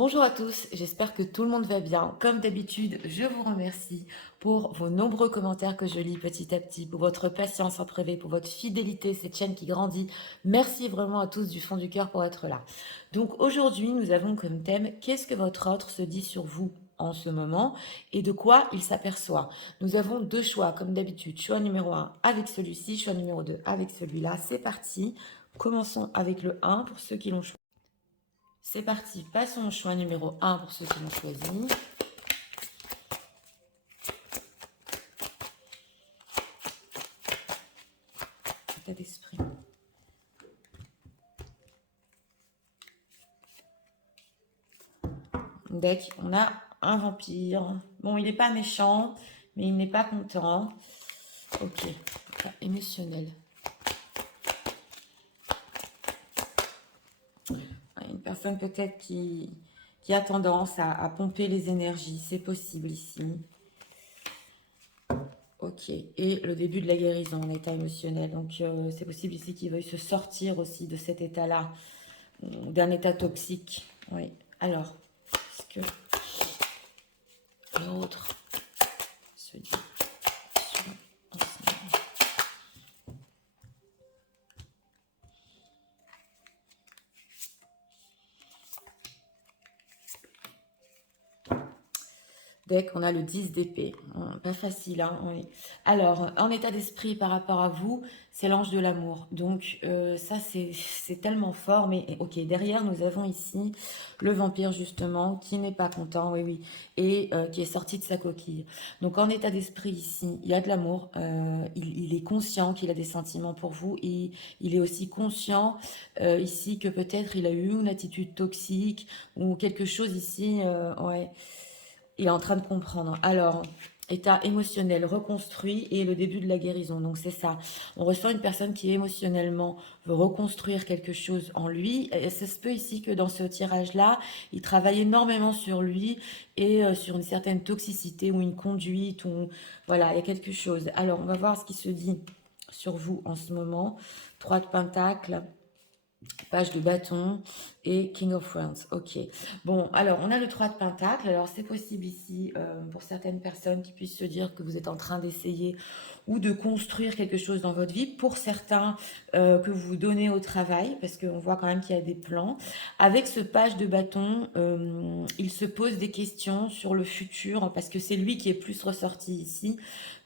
Bonjour à tous, j'espère que tout le monde va bien. Comme d'habitude, je vous remercie pour vos nombreux commentaires que je lis petit à petit, pour votre patience en privé, pour votre fidélité, cette chaîne qui grandit. Merci vraiment à tous du fond du cœur pour être là. Donc aujourd'hui, nous avons comme thème qu'est-ce que votre autre se dit sur vous en ce moment et de quoi il s'aperçoit. Nous avons deux choix comme d'habitude. Choix numéro 1 avec celui-ci, choix numéro 2 avec celui-là. C'est parti. Commençons avec le 1 pour ceux qui l'ont choisi. C'est parti, passons au choix numéro 1 pour ceux qui l'ont choisi. État d'esprit. Deck, on a un vampire. Bon, il n'est pas méchant, mais il n'est pas content. Ok, émotionnel. Une personne peut-être qui a tendance à pomper les énergies, c'est possible ici. Ok, et le début de la guérison en état émotionnel. Donc c'est possible ici qu'il veuille se sortir aussi de cet état-là, d'un état toxique. Oui, alors, est-ce que l'autre se dit en ce moment? Deck, on a le 10 d'épée. Pas facile, hein, oui. Alors, en état d'esprit par rapport à vous, c'est l'ange de l'amour. Donc, ça, c'est tellement fort. Mais ok, derrière, nous avons ici le vampire, justement, qui n'est pas content, oui, oui, et qui est sorti de sa coquille. Donc, en état d'esprit, ici, il y a de l'amour. Il est conscient qu'il a des sentiments pour vous. Et il est aussi conscient, ici, que peut-être il a eu une attitude toxique ou quelque chose ici, ouais. Il est en train de comprendre. Alors, état émotionnel reconstruit et le début de la guérison. Donc c'est ça. On ressent une personne qui émotionnellement veut reconstruire quelque chose en lui. Et ça se peut ici que dans ce tirage-là, il travaille énormément sur lui et sur une certaine toxicité ou une conduite. Ou voilà, il y a quelque chose. Alors, on va voir ce qui se dit sur vous en ce moment. 3 de Pentacles. Page de bâton et King of Wands. Ok. Bon, alors, on a le 3 de Pentacle. Alors, c'est possible ici, pour certaines personnes qui puissent se dire que vous êtes en train d'essayer ou de construire quelque chose dans votre vie. Pour certains, que vous donnez au travail, parce qu'on voit quand même qu'il y a des plans. Avec ce page de bâton, il se pose des questions sur le futur, parce que c'est lui qui est plus ressorti ici.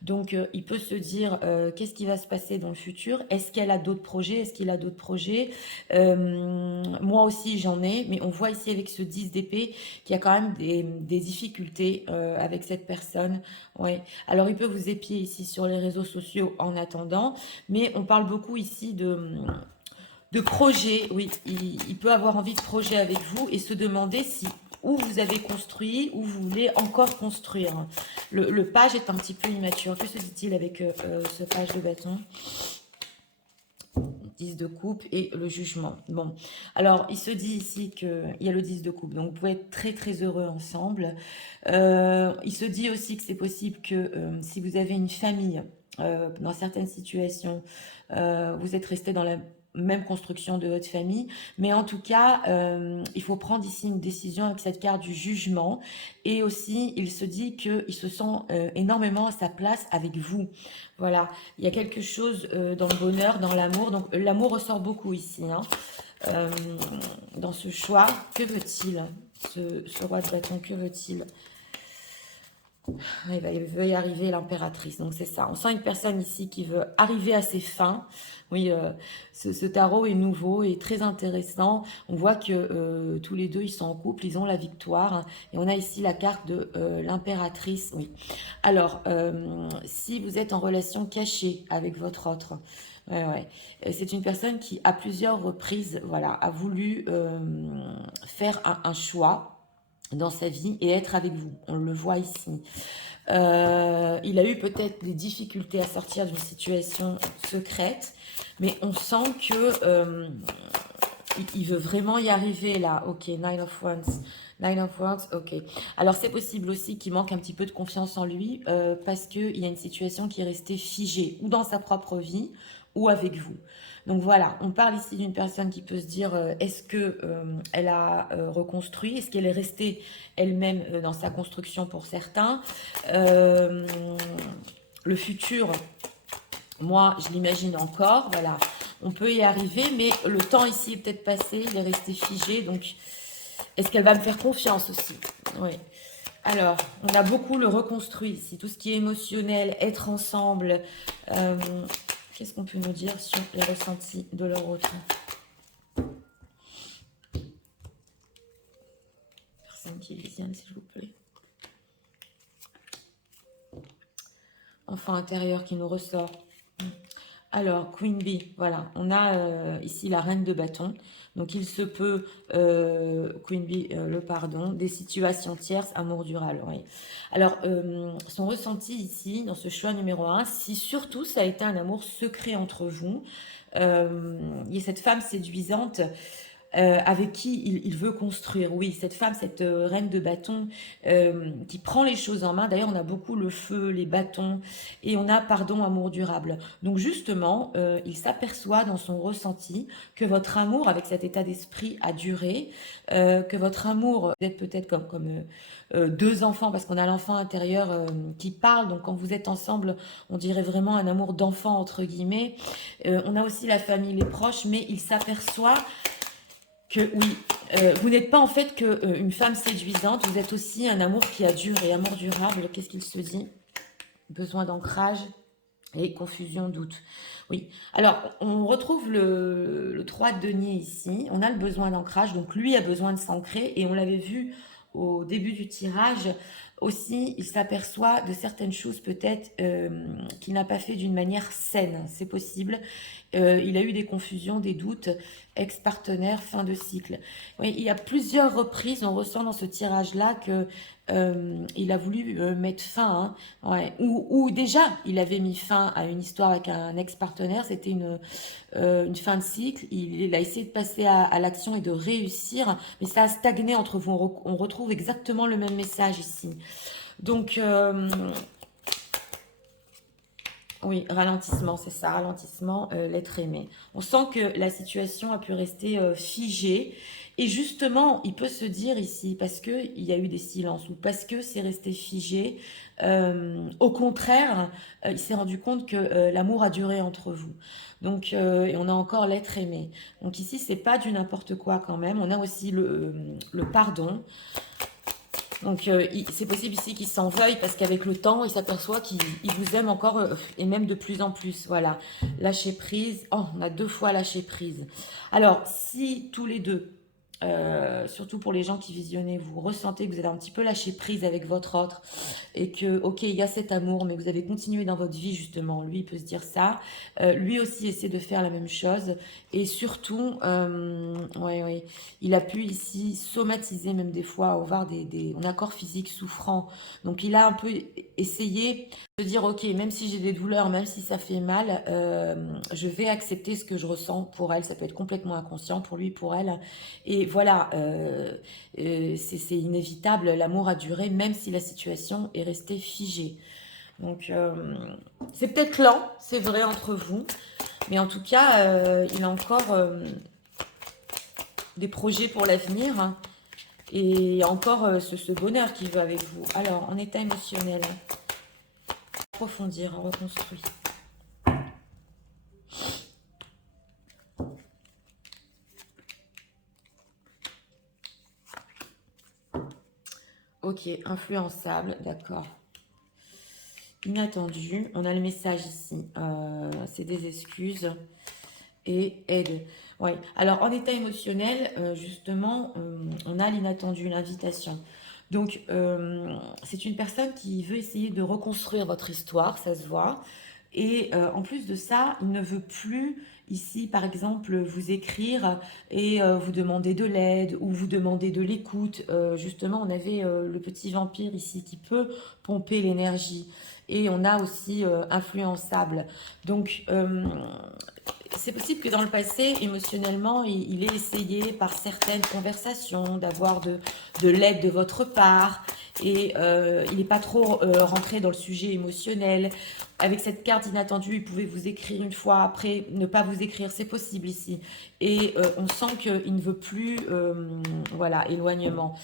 Donc, il peut se dire, qu'est-ce qui va se passer dans le futur? Est-ce qu'elle a d'autres projets? Est-ce qu'il a d'autres projets? Moi aussi, j'en ai, mais on voit ici avec ce 10 d'épée qu'il y a quand même des difficultés avec cette personne. Ouais. Alors, il peut vous épier ici sur les réseaux sociaux en attendant, mais on parle beaucoup ici de projets. Oui, il peut avoir envie de projet avec vous et se demander si où vous avez construit, où vous voulez encore construire. Le page est un petit peu immature. Que se dit-il avec ce page de bâton? 10 de coupe et le jugement. Bon, alors il se dit ici qu'il y a le 10 de coupe, donc vous pouvez être très très heureux ensemble. Il se dit aussi que c'est possible que si vous avez une famille, dans certaines situations, vous êtes resté dans la même construction de votre famille, mais en tout cas, il faut prendre ici une décision avec cette carte du jugement, et aussi il se dit qu'il se sent énormément à sa place avec vous. Voilà, il y a quelque chose dans le bonheur, dans l'amour, donc l'amour ressort beaucoup ici, hein. Euh, dans ce choix. Que veut-il, ce roi de bâton, que veut-il? Il veut y arriver, l'impératrice. Donc c'est ça. On sent une personne ici qui veut arriver à ses fins. Oui, ce tarot est nouveau et très intéressant. On voit que tous les deux, ils sont en couple, ils ont la victoire, hein. Et on a ici la carte de l'impératrice. Oui. Alors, si vous êtes en relation cachée avec votre autre, ouais, ouais. C'est une personne qui, à plusieurs reprises, voilà, a voulu faire un choix dans sa vie et être avec vous. On le voit ici. Il a eu peut-être des difficultés à sortir d'une situation secrète, mais on sent que il veut vraiment y arriver là. Ok, Nine of Wands. Nine of Wands, ok. Alors c'est possible aussi qu'il manque un petit peu de confiance en lui parce qu'il y a une situation qui est restée figée ou dans sa propre vie ou avec vous. Donc voilà, on parle ici d'une personne qui peut se dire, est-ce que elle a reconstruit, est-ce qu'elle est restée elle-même dans sa construction pour certains. Euh, le futur, moi, je l'imagine encore, voilà. On peut y arriver, mais le temps ici est peut-être passé, il est resté figé, donc est-ce qu'elle va me faire confiance aussi? Oui. Alors, on a beaucoup le reconstruit ici, tout ce qui est émotionnel, être ensemble. Euh, Qu'est-ce qu'on peut nous dire sur les ressentis de leur autre? Personne qui visionne, s'il vous plaît. Enfant intérieur qui nous ressort. Alors, Queen Bee, voilà, on a ici la reine de bâton. Donc, il se peut, Queen Bee, le pardon, des situations tierces, amour durable, oui. Alors, son ressenti ici, dans ce choix numéro 1, si surtout ça a été un amour secret entre vous, il y a cette femme séduisante avec qui il veut construire. Oui, cette femme, cette reine de bâton qui prend les choses en main. D'ailleurs, on a beaucoup le feu, les bâtons, et on a pardon, amour durable. Donc justement, il s'aperçoit dans son ressenti que votre amour avec cet état d'esprit a duré, que votre amour, vous êtes peut-être comme deux enfants, parce qu'on a l'enfant intérieur qui parle, donc quand vous êtes ensemble, on dirait vraiment un amour d'enfant, entre guillemets. On a aussi la famille, les proches, mais il s'aperçoit que oui, vous n'êtes pas en fait qu'une femme séduisante, vous êtes aussi un amour qui a duré, amour durable. Qu'est-ce qu'il se dit? Besoin d'ancrage et confusion, doute. Oui, alors on retrouve le 3 de denier ici, on a le besoin d'ancrage, donc lui a besoin de s'ancrer, et on l'avait vu au début du tirage, aussi il s'aperçoit de certaines choses peut-être qu'il n'a pas fait d'une manière saine, c'est possible. Il a eu des confusions, des doutes, ex-partenaire, fin de cycle. Oui, il y a plusieurs reprises, on ressent dans ce tirage-là que il a voulu mettre fin, hein, ouais. Ou déjà, il avait mis fin à une histoire avec un ex-partenaire, c'était une fin de cycle, il a essayé de passer à l'action et de réussir, mais ça a stagné entre vous, on retrouve exactement le même message ici. Donc, oui, ralentissement, c'est ça, ralentissement, l'être aimé. On sent que la situation a pu rester figée. Et justement, il peut se dire ici, parce qu'il y a eu des silences ou parce que c'est resté figé, au contraire, il s'est rendu compte que l'amour a duré entre vous. Donc, et on a encore l'être aimé. Donc ici, c'est pas du n'importe quoi quand même. On a aussi le pardon. Donc, c'est possible ici qu'il s'en veuille parce qu'avec le temps, il s'aperçoit qu'il vous aime encore et même de plus en plus. Voilà, lâcher prise. Oh, on a deux fois lâché prise. Alors, si tous les deux, surtout pour les gens qui visionnaient, vous ressentez que vous avez un petit peu lâché prise avec votre autre et que, ok, il y a cet amour, mais vous avez continué dans votre vie justement. Lui, il peut se dire ça. Lui aussi essaie de faire la même chose. Et surtout, ouais, ouais, il a pu ici somatiser même des fois, avoir un accord physique souffrant. Donc il a un peu essayé de dire, ok, même si j'ai des douleurs, même si ça fait mal, je vais accepter ce que je ressens pour elle. Ça peut être complètement inconscient pour lui, pour elle. Et voilà, c'est inévitable. L'amour a duré, même si la situation est restée figée. Donc c'est peut-être lent, c'est vrai, entre vous. Mais en tout cas, il a encore des projets pour l'avenir, hein, et encore ce bonheur qu'il veut avec vous. Alors, en état émotionnel, approfondir, reconstruire. Ok, influençable, d'accord. Inattendu, on a le message ici, c'est des excuses et aide. Ouais. Alors en état émotionnel, justement, on a l'inattendu, l'invitation. Donc c'est une personne qui veut essayer de reconstruire votre histoire, ça se voit. Et en plus de ça, il ne veut plus ici, par exemple, vous écrire et vous demander de l'aide ou vous demander de l'écoute. Justement, on avait le petit vampire ici qui peut pomper l'énergie. Et on a aussi influençable. Donc, c'est possible que dans le passé, émotionnellement, il ait essayé par certaines conversations d'avoir de l'aide de votre part. et il n'est pas trop rentré dans le sujet émotionnel. Avec cette carte inattendu, il pouvait vous écrire une fois, après ne pas vous écrire, c'est possible ici. Et on sent qu'il ne veut plus, voilà, éloignement.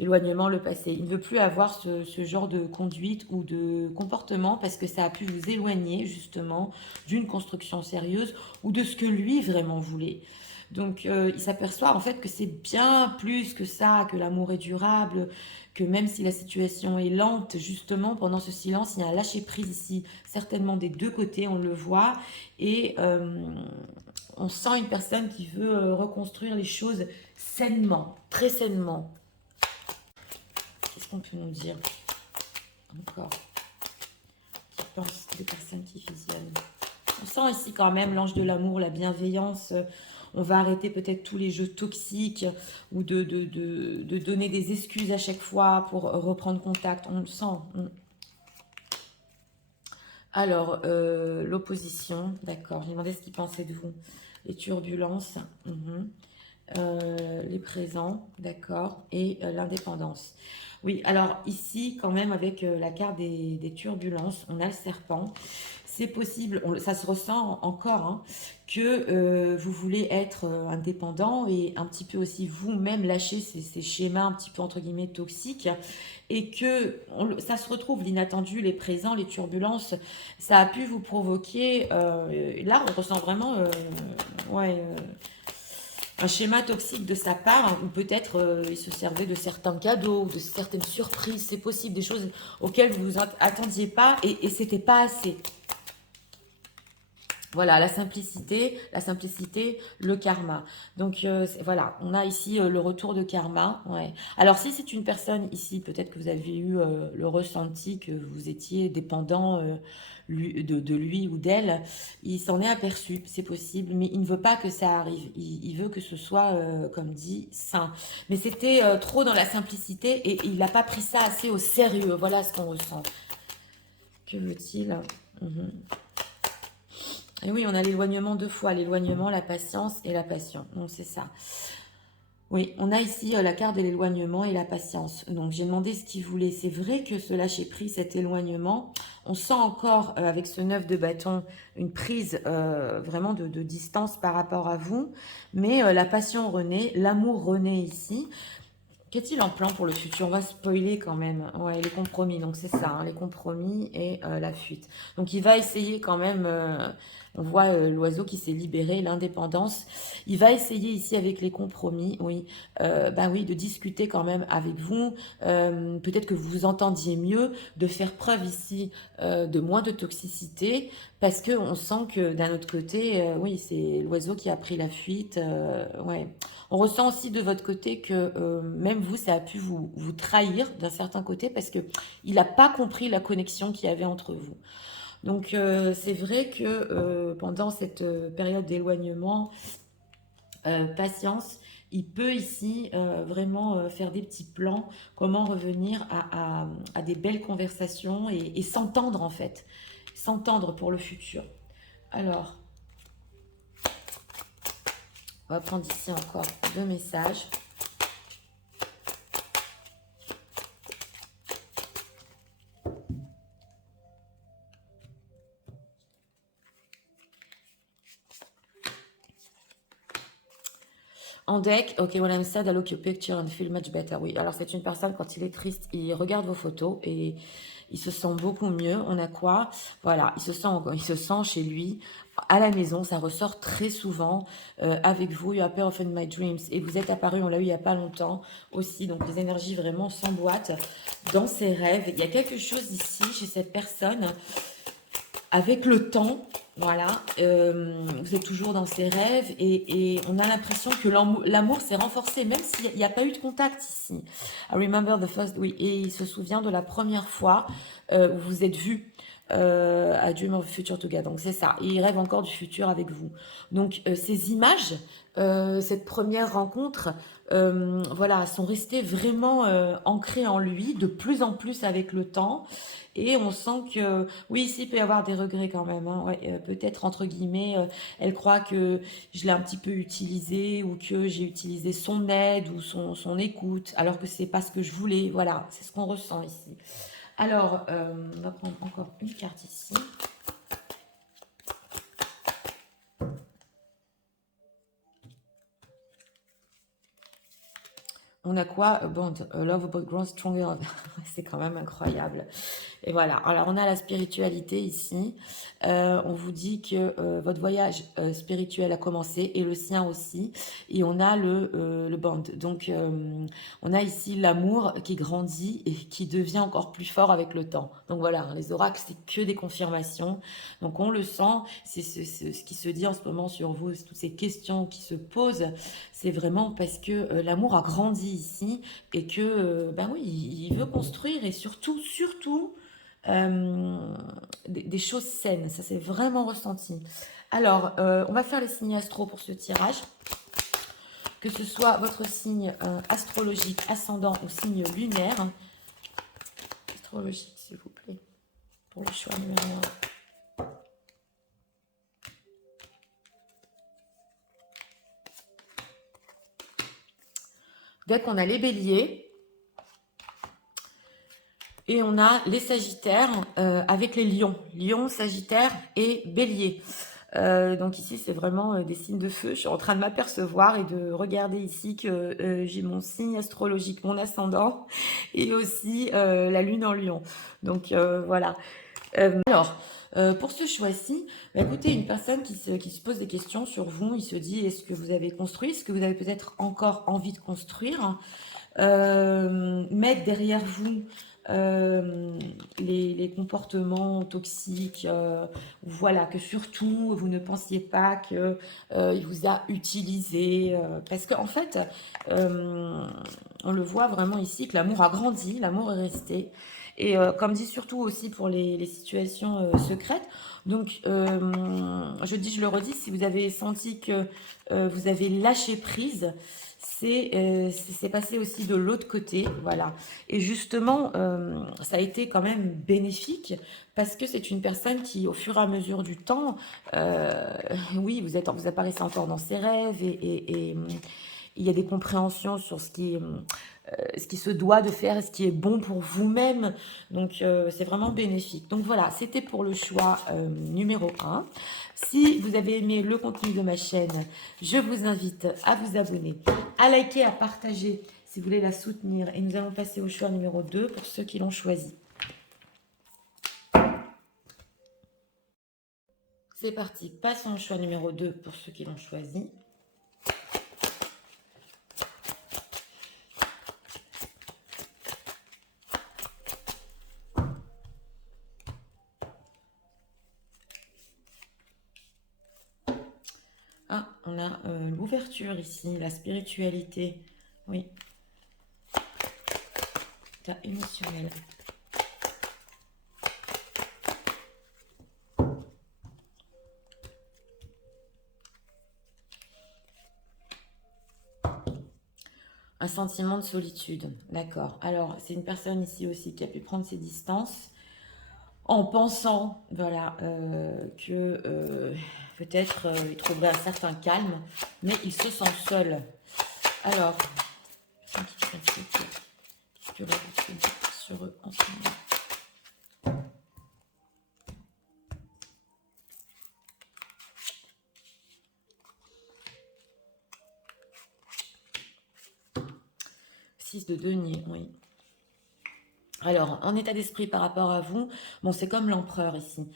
Éloignement, le passé. Il ne veut plus avoir ce genre de conduite ou de comportement parce que ça a pu vous éloigner justement d'une construction sérieuse ou de ce que lui vraiment voulait. Donc il s'aperçoit en fait que c'est bien plus que ça, que l'amour est durable, que même si la situation est lente, justement pendant ce silence, il y a un lâcher-prise ici, certainement des deux côtés, on le voit, et on sent une personne qui veut reconstruire les choses sainement, très sainement. Qu'est-ce qu'on peut nous dire encore? Qui pense des personnes qui fusionnent. On sent ici quand même l'ange de l'amour, la bienveillance. On va arrêter peut-être tous les jeux toxiques ou de donner des excuses à chaque fois pour reprendre contact. On le sent. Alors, l'opposition, d'accord. J'ai demandé ce qu'il pensait de vous. Les turbulences, les présents, d'accord. Et l'indépendance. Oui, alors ici, quand même, avec la carte des turbulences, on a le serpent. C'est possible, ça se ressent encore, hein, que vous voulez être indépendant et un petit peu aussi vous-même lâcher ces schémas un petit peu entre guillemets toxiques et que ça se retrouve, l'inattendu, les présents, les turbulences, ça a pu vous provoquer, là on ressent vraiment ouais, un schéma toxique de sa part, hein, ou peut-être il se servait de certains cadeaux, ou de certaines surprises, c'est possible, des choses auxquelles vous vous attendiez pas et c'était pas assez. Voilà, la simplicité, le karma. Donc voilà, on a ici le retour de karma. Ouais. Alors si c'est une personne ici, peut-être que vous avez eu le ressenti que vous étiez dépendant de lui ou d'elle, il s'en est aperçu, c'est possible, mais il ne veut pas que ça arrive. Il veut que ce soit, comme dit, sain. Mais c'était trop dans la simplicité et il n'a pas pris ça assez au sérieux. Voilà ce qu'on ressent. Que veut-il? Et oui, on a l'éloignement deux fois, l'éloignement, la patience et la passion. Donc c'est ça. Oui, on a ici la carte de l'éloignement et la patience. Donc j'ai demandé ce qu'il voulait. C'est vrai que ce lâcher-prise, cet éloignement, on sent encore avec ce 9 de bâton une prise vraiment de distance par rapport à vous. Mais la passion renaît, l'amour renaît ici. Qu'est-il en plan pour le futur? On va spoiler quand même. Ouais, les compromis. Donc c'est ça, hein, les compromis et la fuite. Donc il va essayer quand même. On voit l'oiseau qui s'est libéré, l'indépendance. Il va essayer ici avec les compromis, oui, bah oui, de discuter quand même avec vous. Peut-être que vous vous entendiez mieux, de faire preuve ici de moins de toxicité, parce que on sent que d'un autre côté, oui, c'est l'oiseau qui a pris la fuite. Ouais. On ressent aussi de votre côté que même vous, ça a pu vous trahir d'un certain côté parce que il n'a pas compris la connexion qu'il y avait entre vous. Donc c'est vrai que pendant cette période d'éloignement, patience, il peut ici vraiment faire des petits plans, comment revenir à des belles conversations et s'entendre en fait, s'entendre pour le futur. Alors, on va prendre ici encore deux messages. En deck, ok, when I'm sad, I look your picture and feel much better. Oui, alors c'est une personne, quand il est triste, il regarde vos photos et il se sent beaucoup mieux. On a quoi? Voilà, il se sent chez lui, à la maison, ça ressort très souvent avec vous. You appear often in my dreams. Et vous êtes apparu, on l'a eu il n'y a pas longtemps aussi. Donc les énergies vraiment s'emboîtent dans ses rêves. Il y a quelque chose ici chez cette personne avec le temps, voilà, vous êtes toujours dans ses rêves et on a l'impression que l'amour s'est renforcé, même s'il n'y a pas eu de contact ici. I remember the first, oui, et il se souvient de la première fois où vous êtes vus. À Dream of Future Together, donc c'est ça, et il rêve encore du futur avec vous. Donc ces images, cette première rencontre, voilà, sont restés vraiment ancrés en lui, de plus en plus avec le temps. Et on sent que, oui, ici, il peut y avoir des regrets quand même, hein, ouais, peut-être, entre guillemets, elle croit que je l'ai un petit peu utilisé ou que j'ai utilisé son aide ou son écoute, alors que c'est pas ce que je voulais. Voilà, c'est ce qu'on ressent ici. Alors, on va prendre encore une carte ici. On a quoi? A bond, a love about grown stronger. C'est quand même incroyable. Et voilà. Alors, on a la spiritualité ici. On vous dit que votre voyage spirituel a commencé et le sien aussi. Et on a le bond. Donc, on a ici l'amour qui grandit et qui devient encore plus fort avec le temps. Donc voilà, les oracles, c'est que des confirmations. Donc on le sent. C'est ce qui se dit en ce moment sur vous, toutes ces questions qui se posent. C'est vraiment parce que l'amour a grandi ici et que, ben oui, il veut construire et surtout, des choses saines. Ça, c'est vraiment ressenti. Alors, on va faire les signes astro pour ce tirage. Que ce soit votre signe astrologique, ascendant ou signe lunaire. Astrologique, s'il vous plaît, pour le choix numéro 1. Donc, on a les béliers. Et on a les sagittaires avec les lions. Lion, sagittaire et bélier. Donc ici, c'est vraiment des signes de feu. Je suis en train de m'apercevoir et de regarder ici que j'ai mon signe astrologique, mon ascendant, et aussi la lune en lion. Donc voilà. Alors, pour ce choix-ci, bah, écoutez, une personne qui se pose des questions sur vous, il se dit, est-ce que vous avez construit? Est-ce que vous avez peut-être encore envie de construire? Mettre derrière vous les comportements toxiques, voilà, que surtout vous ne pensiez pas que il vous a utilisé, parce qu'en fait, on le voit vraiment ici que l'amour a grandi, l'amour est resté. Et comme dit surtout aussi pour les situations secrètes. Donc, je dis, je le redis, si vous avez senti que vous avez lâché prise, c'est passé aussi de l'autre côté, voilà. Et justement, ça a été quand même bénéfique parce que c'est une personne qui, au fur et à mesure du temps, oui, vous apparaissez encore dans ses rêves et il y a des compréhensions sur ce qui se doit de faire et ce qui est bon pour vous-même. Donc, c'est vraiment bénéfique. Donc voilà, c'était pour le choix numéro 1. Si vous avez aimé le contenu de ma chaîne, je vous invite à vous abonner, à liker, à partager si vous voulez la soutenir. Et nous allons passer au choix numéro 2 pour ceux qui l'ont choisi. C'est parti, passons au choix numéro 2 pour ceux qui l'ont choisi. Ah, on a l'ouverture ici, la spiritualité. Oui. État émotionnel. Un sentiment de solitude, d'accord. Alors, c'est une personne ici aussi qui a pu prendre ses distances en pensant, voilà, que peut-être il trouverait un certain calme, mais il se sent seul. Alors, qu'est-ce que là vous dit sur eux en ce moment? Six de denier, oui. Alors, en état d'esprit par rapport à vous, bon, c'est comme l'empereur ici.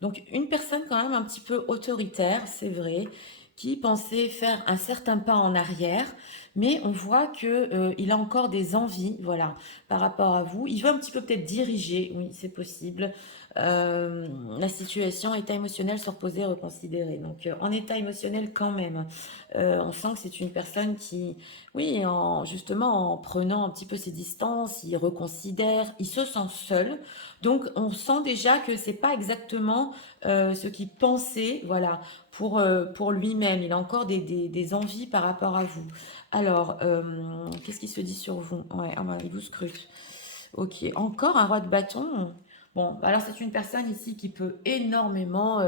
Donc, une personne quand même un petit peu autoritaire, c'est vrai, qui pensait faire un certain pas en arrière, mais on voit que il a encore des envies, voilà, par rapport à vous. Il veut un petit peu peut-être diriger, oui, c'est possible. La situation, état émotionnel, se reposer, reconsidérer. Donc, en état émotionnel quand même, on sent que c'est une personne qui, oui, justement, en prenant un petit peu ses distances, il reconsidère, il se sent seul. Donc, on sent déjà que c'est pas exactement ce qu'il pensait, voilà, pour lui-même. Il a encore des envies par rapport à vous. Alors, qu'est-ce qui se dit sur vous? Ouais, ah bah, il vous scrute. Ok, encore un roi de bâton. Bon, alors c'est une personne ici qui peut énormément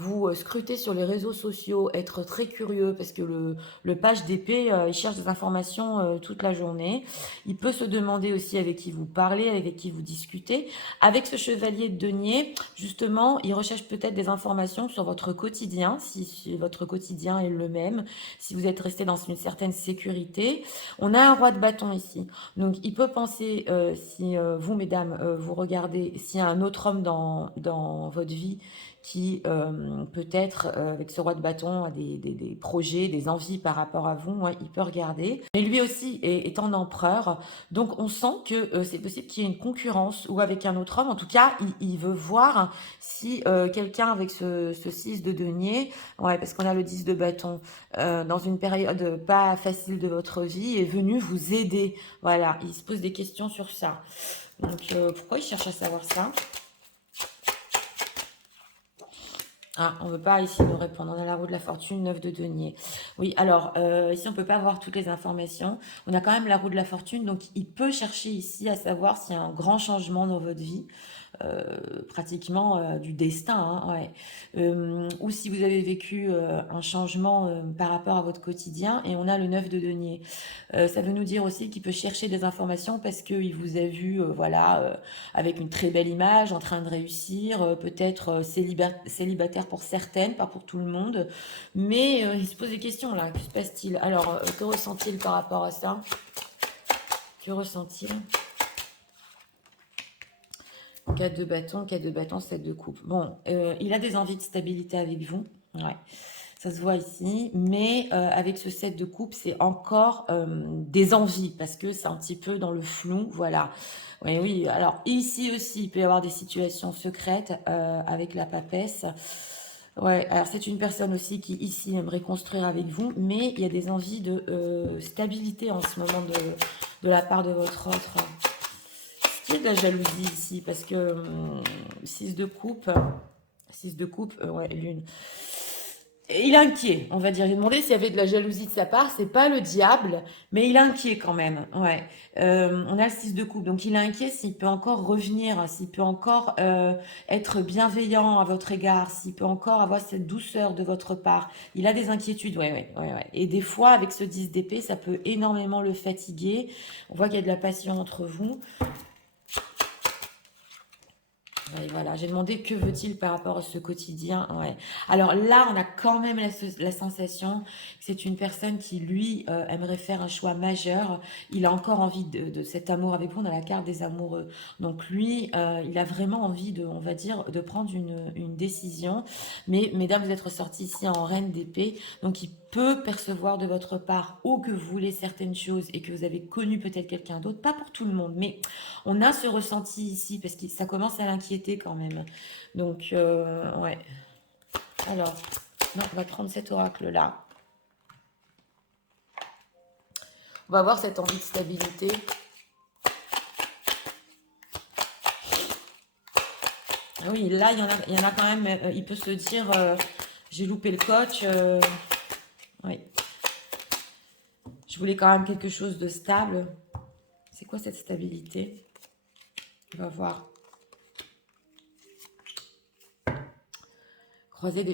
vous scruter sur les réseaux sociaux, être très curieux parce que le page d'épée, il cherche des informations toute la journée. Il peut se demander aussi avec qui vous parlez, avec qui vous discutez. Avec ce chevalier de denier, justement, il recherche peut-être des informations sur votre quotidien, si votre quotidien est le même, si vous êtes resté dans une certaine sécurité. On a un roi de bâton ici. Donc, il peut penser, si vous, mesdames, vous regardez, s'il y a un autre homme dans votre vie qui, peut-être, avec ce roi de bâton, a des projets, des envies par rapport à vous, ouais, il peut regarder. Mais lui aussi est en empereur. Donc, on sent que c'est possible qu'il y ait une concurrence ou avec un autre homme. En tout cas, il veut voir si quelqu'un avec ce 6 de denier, ouais, parce qu'on a le 10 de bâton, dans une période pas facile de votre vie, est venu vous aider. Voilà, il se pose des questions sur ça. Donc, pourquoi il cherche à savoir ça? Ah, on ne veut pas ici nous répondre. On a la roue de la fortune, 9 de denier. Oui, alors, ici, on ne peut pas avoir toutes les informations. On a quand même la roue de la fortune, donc il peut chercher ici à savoir s'il y a un grand changement dans votre vie. Pratiquement du destin, hein, ouais. Ou si vous avez vécu un changement par rapport à votre quotidien, et on a le 9 de denier. Ça veut nous dire aussi qu'il peut chercher des informations parce qu'il vous a vu, voilà, avec une très belle image, en train de réussir, peut-être célibataire pour certaines, pas pour tout le monde, mais il se pose des questions là, que se passe-t-il? Alors, que ressent-il par rapport à ça? Que ressent-il? 4 de bâton, 4 de bâton, 7 de coupe. Bon, il a des envies de stabilité avec vous. Ouais, ça se voit ici. Mais avec ce 7 de coupe, c'est encore des envies parce que c'est un petit peu dans le flou. Voilà. Oui, oui. Alors, ici aussi, il peut y avoir des situations secrètes avec la papesse. Ouais, alors c'est une personne aussi qui ici aimerait construire avec vous, mais il y a des envies de stabilité en ce moment de la part de votre autre. Il y a de la jalousie ici parce que 6 de coupe, 6 de coupe, ouais, lune. Et il est inquiet, on va dire. Il demandait s'il y avait de la jalousie de sa part. C'est pas le diable, mais il est inquiet quand même. Ouais. On a le 6 de coupe, donc il est inquiet s'il peut encore revenir, s'il peut encore être bienveillant à votre égard, s'il peut encore avoir cette douceur de votre part. Il a des inquiétudes, ouais, ouais, ouais, ouais. Et des fois, avec ce 10 d'épée, ça peut énormément le fatiguer. On voit qu'il y a de la passion entre vous. Ouais, voilà, j'ai demandé que veut-il par rapport à ce quotidien. Ouais. Alors là, on a quand même la sensation que c'est une personne qui, lui, aimerait faire un choix majeur. Il a encore envie de cet amour avec vous. On a la carte des amoureux. Donc lui, il a vraiment envie de, on va dire, de prendre une décision. Mais mesdames, vous êtes ressorties ici en reine d'épée. Donc il peut percevoir de votre part ou que vous voulez certaines choses et que vous avez connu peut-être quelqu'un d'autre. Pas pour tout le monde, mais on a ce ressenti ici parce que ça commence à l'inquiéter quand même. Donc, ouais. Alors, non, on va prendre cet oracle-là. On va voir cette envie de stabilité. Ah oui, là, il y en a quand même. Il peut se dire, j'ai loupé le coach. Oui. Je voulais quand même quelque chose de stable. C'est quoi cette stabilité? On va voir.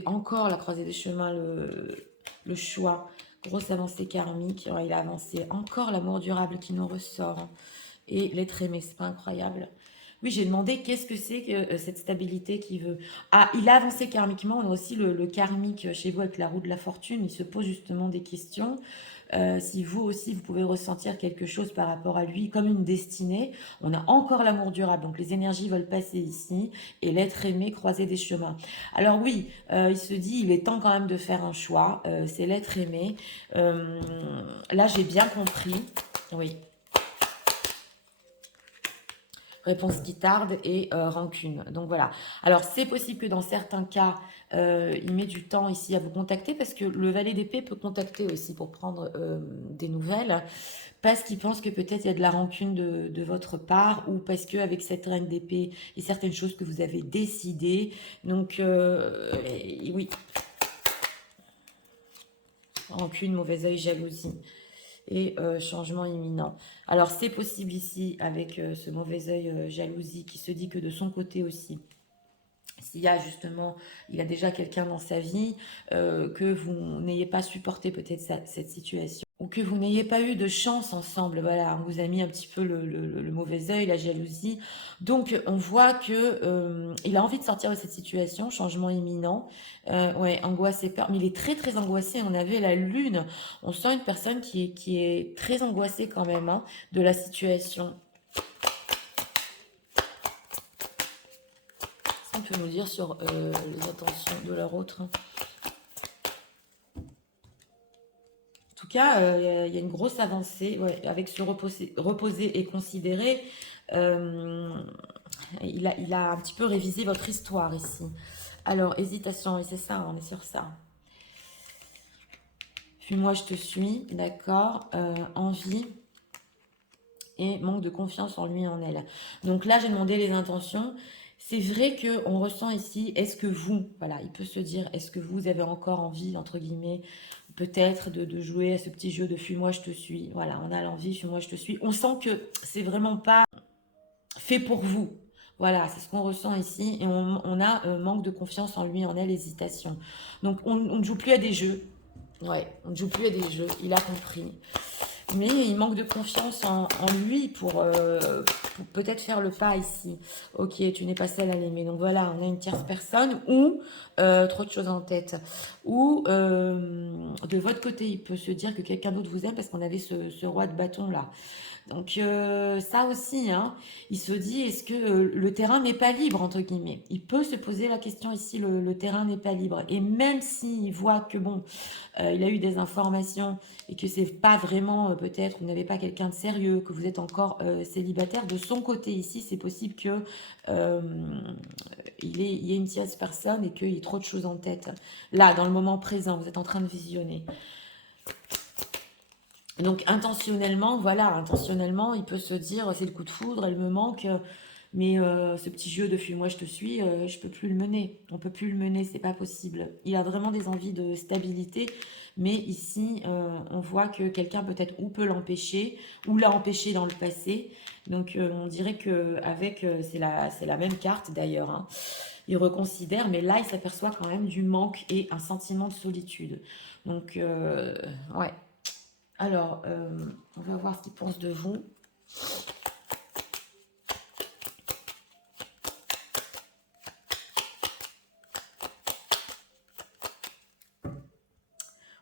Encore la croisée des chemins, le choix. Grosse avancée karmique. Ouais, il a avancé. Encore l'amour durable qui nous ressort. Et l'être aimé, c'est pas incroyable. Oui, j'ai demandé qu'est-ce que c'est que cette stabilité qui veut. Ah, il a avancé karmiquement. On a aussi le karmique chez vous avec la roue de la fortune. Il se pose justement des questions. Si vous aussi, vous pouvez ressentir quelque chose par rapport à lui, comme une destinée. On a encore l'amour durable, donc les énergies veulent passer ici, et l'être aimé croiser des chemins. Alors oui, il se dit, il est temps quand même de faire un choix, c'est l'être aimé. Là, j'ai bien compris, oui. Réponse qui tarde et rancune. Donc voilà. Alors c'est possible que dans certains cas, il met du temps ici à vous contacter parce que le valet d'épée peut contacter aussi pour prendre des nouvelles parce qu'il pense que peut-être il y a de la rancune de votre part ou parce qu'avec cette reine d'épée, il y a certaines choses que vous avez décidées. Donc oui, rancune, mauvais œil, jalousie. et changement imminent. Alors, c'est possible ici, avec ce mauvais œil jalousie, qui se dit que de son côté aussi, s'il y a justement, il a déjà quelqu'un dans sa vie, que vous n'ayez pas supporté peut-être cette situation, ou que vous n'ayez pas eu de chance ensemble, voilà, on vous a mis un petit peu le mauvais œil, la jalousie. Donc, on voit que il a envie de sortir de cette situation, changement imminent, ouais, angoisse et peur, mais il est très très angoissé. On avait la lune, on sent une personne qui est très angoissée quand même hein, de la situation. On peut nous dire sur les intentions de leur autre. En tout cas, il y a une grosse avancée ouais, avec ce reposer et considérer. euh, il a un petit peu révisé votre histoire ici. Alors, hésitation, et c'est ça, on est sur ça. Puis moi, je te suis, d'accord. Envie et manque de confiance en lui et en elle. Donc là, j'ai demandé les intentions. C'est vrai qu'on ressent ici, est-ce que vous, voilà, il peut se dire, est-ce que vous avez encore envie, entre guillemets, peut-être de jouer à ce petit jeu de fuis-moi, je te suis. Voilà, on a l'envie, fuis-moi, je te suis. On sent que c'est vraiment pas fait pour vous. Voilà, c'est ce qu'on ressent ici. Et on a manque de confiance en lui, en elle, hésitation. Donc, on ne joue plus à des jeux. Ouais, on ne joue plus à des jeux. Il a compris. Mais il manque de confiance en lui pour peut-être faire le pas ici. Ok, tu n'es pas seule à l'aimer. Donc voilà, on a une tierce personne ou trop de choses en tête. Ou de votre côté, il peut se dire que quelqu'un d'autre vous aime parce qu'on avait ce roi de bâton là. Donc ça aussi, hein, il se dit, est-ce que le terrain n'est pas libre, entre guillemets. Il peut se poser la question ici, le terrain n'est pas libre. Et même s'il voit que, bon, il a eu des informations et que c'est pas vraiment, peut-être, vous n'avez pas quelqu'un de sérieux, que vous êtes encore célibataire, de son côté ici, c'est possible que euh, il y ait une tierce personne et qu'il y ait trop de choses en tête. Là, dans le moment présent, vous êtes en train de visionner. Donc intentionnellement, voilà, intentionnellement, il peut se dire c'est le coup de foudre, elle me manque, mais ce petit jeu de fuis-moi je te suis, je peux plus le mener. On peut plus le mener, c'est pas possible. Il a vraiment des envies de stabilité, mais ici on voit que quelqu'un peut-être ou peut l'empêcher ou l'a empêché dans le passé. Donc on dirait que avec c'est la même carte d'ailleurs. Hein. Il reconsidère, mais là il s'aperçoit quand même du manque et un sentiment de solitude. Donc ouais. Alors, on va voir ce qu'il pense de vous.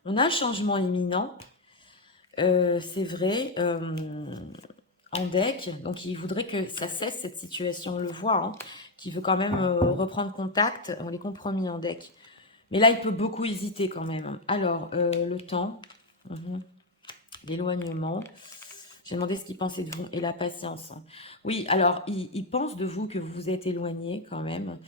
On a un changement imminent, c'est vrai, en deck. Donc, il voudrait que ça cesse cette situation, on le voit, hein, qui veut quand même reprendre contact. On les compromis en deck. Mais là, il peut beaucoup hésiter quand même. Alors, le temps, l'éloignement. J'ai demandé ce qu'il pensait de vous et la patience. Oui, alors, il pense de vous que vous vous êtes éloigné quand même.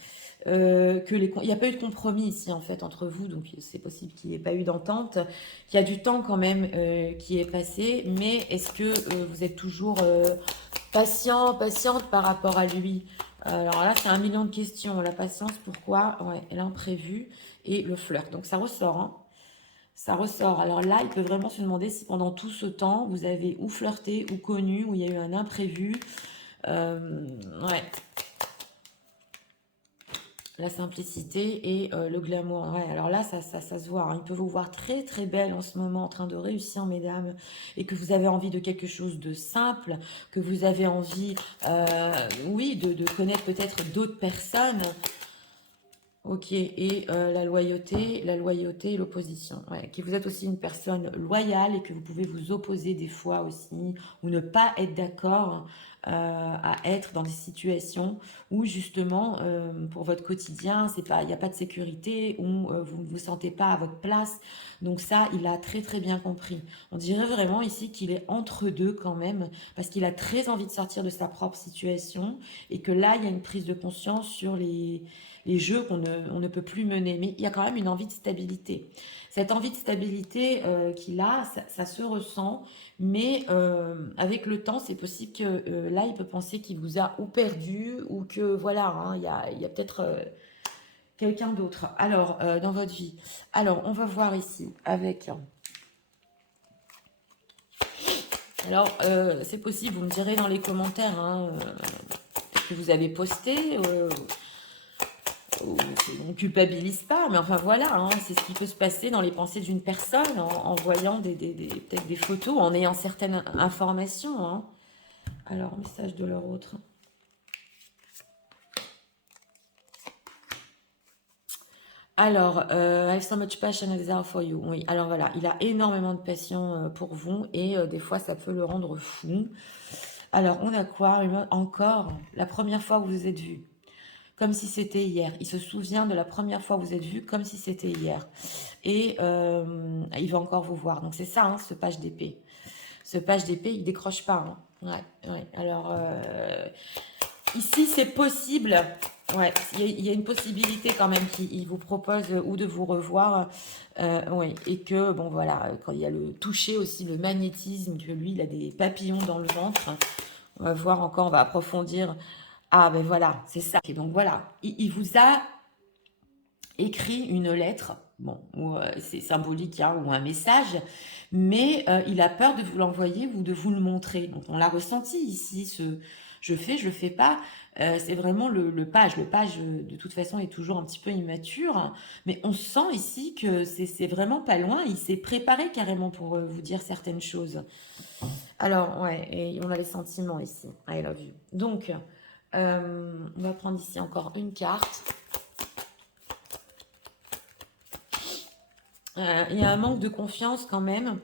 Il n'y a pas eu de compromis ici en fait entre vous, donc c'est possible qu'il n'y ait pas eu d'entente, qu'il y a du temps quand même qui est passé, mais est-ce que vous êtes toujours patiente par rapport à lui? Alors là, c'est un million de questions. La patience, pourquoi? Ouais, l'imprévu et le flirt. Donc ça ressort, hein. Ça ressort. Alors là, il peut vraiment se demander si pendant tout ce temps, vous avez ou flirté ou connu, ou il y a eu un imprévu. Ouais, la simplicité et le glamour. Ouais, alors là, ça se voit. Hein. Il peut vous voir très très belle en ce moment, en train de réussir, mesdames, et que vous avez envie de quelque chose de simple, que vous avez envie, oui, de connaître peut-être d'autres personnes. Ok, et la loyauté et l'opposition. Ouais, que vous êtes aussi une personne loyale et que vous pouvez vous opposer des fois aussi, ou ne pas être d'accord à être dans des situations où justement, pour votre quotidien, c'est pas, il n'y a pas de sécurité, où vous ne vous sentez pas à votre place. Donc ça, il a très très bien compris. On dirait vraiment ici qu'il est entre deux quand même, parce qu'il a très envie de sortir de sa propre situation, et que là, il y a une prise de conscience sur les jeux on ne peut plus mener. Mais il y a quand même une envie de stabilité. Cette envie de stabilité qu'il a, ça se ressent, mais avec le temps, c'est possible que là, il peut penser qu'il vous a ou perdu, ou que voilà, hein, il y a peut-être quelqu'un d'autre. Alors, dans votre vie. Alors, on va voir ici avec Alors, c'est possible, vous me direz dans les commentaires hein, que vous avez posté. On ne culpabilise pas, mais enfin voilà, hein, c'est ce qui peut se passer dans les pensées d'une personne en voyant peut-être des photos, en ayant certaines informations. Hein. Alors, message de leur autre. Alors, I have so much passion and desire for you. Oui, alors voilà, il a énormément de passion pour vous et des fois ça peut le rendre fou. Alors, on a quoi encore? La première fois que vous vous êtes vus, comme si c'était hier. Il se souvient de la première fois que vous êtes vus, comme si c'était hier. Et il va encore vous voir. Donc c'est ça, hein, ce page d'épée. Ce page d'épée, il décroche pas. Hein. Ouais, ouais. Alors, ici, c'est possible. Ouais, il y a une possibilité quand même qu'il vous propose ou de vous revoir. Ouais, et que, bon, voilà, quand il y a le toucher aussi, le magnétisme, que lui, il a des papillons dans le ventre. On va voir encore, on va approfondir. Ah, ben voilà, c'est ça. Et donc voilà, il vous a écrit une lettre, bon, c'est symbolique, hein, ou un message, mais il a peur de vous l'envoyer ou de vous le montrer. Donc on l'a ressenti ici, ce je le fais pas. C'est vraiment le page. Le page, de toute façon, est toujours un petit peu immature, hein, mais on sent ici que c'est vraiment pas loin. Il s'est préparé carrément pour vous dire certaines choses. Alors, ouais, et on a les sentiments ici. I love you. Donc, on va prendre ici encore une carte. Il y a un manque de confiance quand même.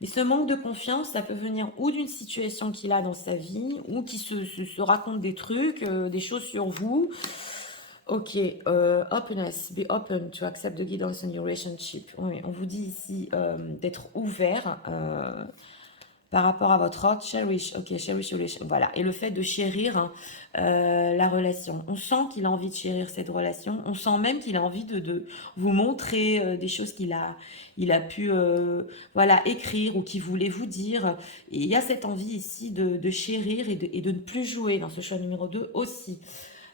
Mais ce manque de confiance, ça peut venir ou d'une situation qu'il a dans sa vie, ou qui se raconte des trucs, des choses sur vous. Ok, openness, be open to accept the guidance in your relationship. Oui, on vous dit ici d'être ouvert par rapport à votre ordre, cherish, ok, cherish relation, voilà. Et le fait de chérir hein, la relation. On sent qu'il a envie de chérir cette relation. On sent même qu'il a envie de vous montrer des choses il a pu voilà, écrire ou qu'il voulait vous dire. Et il y a cette envie ici de chérir et de ne plus jouer dans ce choix numéro 2 aussi.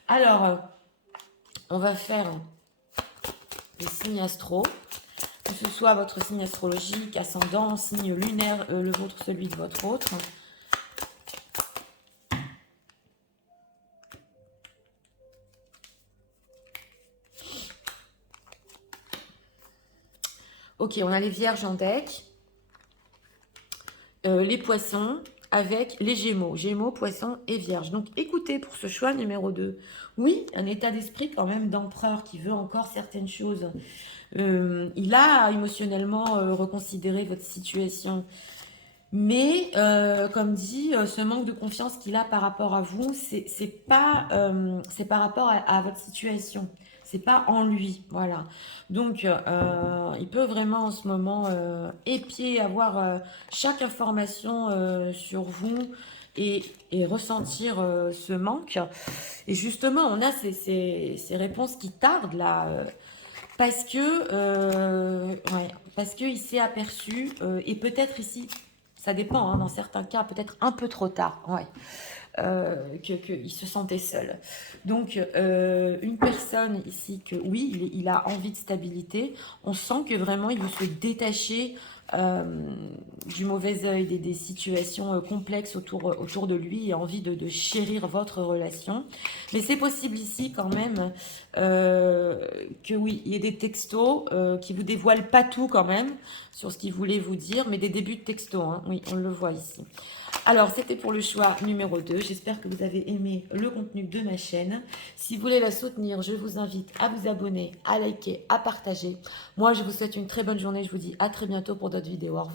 Alors, on va faire les signes astro. Que ce soit votre signe astrologique, ascendant, signe lunaire, le vôtre, celui de votre autre. Ok, on a les vierges en deck, les poissons avec les gémeaux. Gémeaux, poissons et vierges. Donc écoutez pour ce choix numéro 2. Oui, un état d'esprit quand même d'empereur qui veut encore certaines choses. Il a émotionnellement reconsidéré votre situation. Mais, comme dit, ce manque de confiance qu'il a par rapport à vous, c'est pas, c'est par rapport à votre situation. C'est pas en lui, voilà. Donc, il peut vraiment en ce moment épier, avoir chaque information sur vous et ressentir ce manque. Et justement, on a ces réponses qui tardent là. Parce que, ouais, parce qu'il s'est aperçu, et peut-être ici, ça dépend, hein, dans certains cas, peut-être un peu trop tard, ouais, qu'il se sentait seul. Donc, une personne ici que, oui, il a envie de stabilité, on sent que vraiment il veut se détacher euh, du mauvais œil, des situations complexes autour de lui et envie de chérir votre relation. Mais c'est possible ici quand même que oui, il y ait des textos qui vous dévoilent pas tout quand même sur ce qu'il voulait vous dire, mais des débuts de textos, hein. Oui, on le voit ici. Alors, c'était pour le choix numéro 2. J'espère que vous avez aimé le contenu de ma chaîne. Si vous voulez la soutenir, je vous invite à vous abonner, à liker, à partager. Moi, je vous souhaite une très bonne journée. Je vous dis à très bientôt pour d'autres vidéos. Au revoir.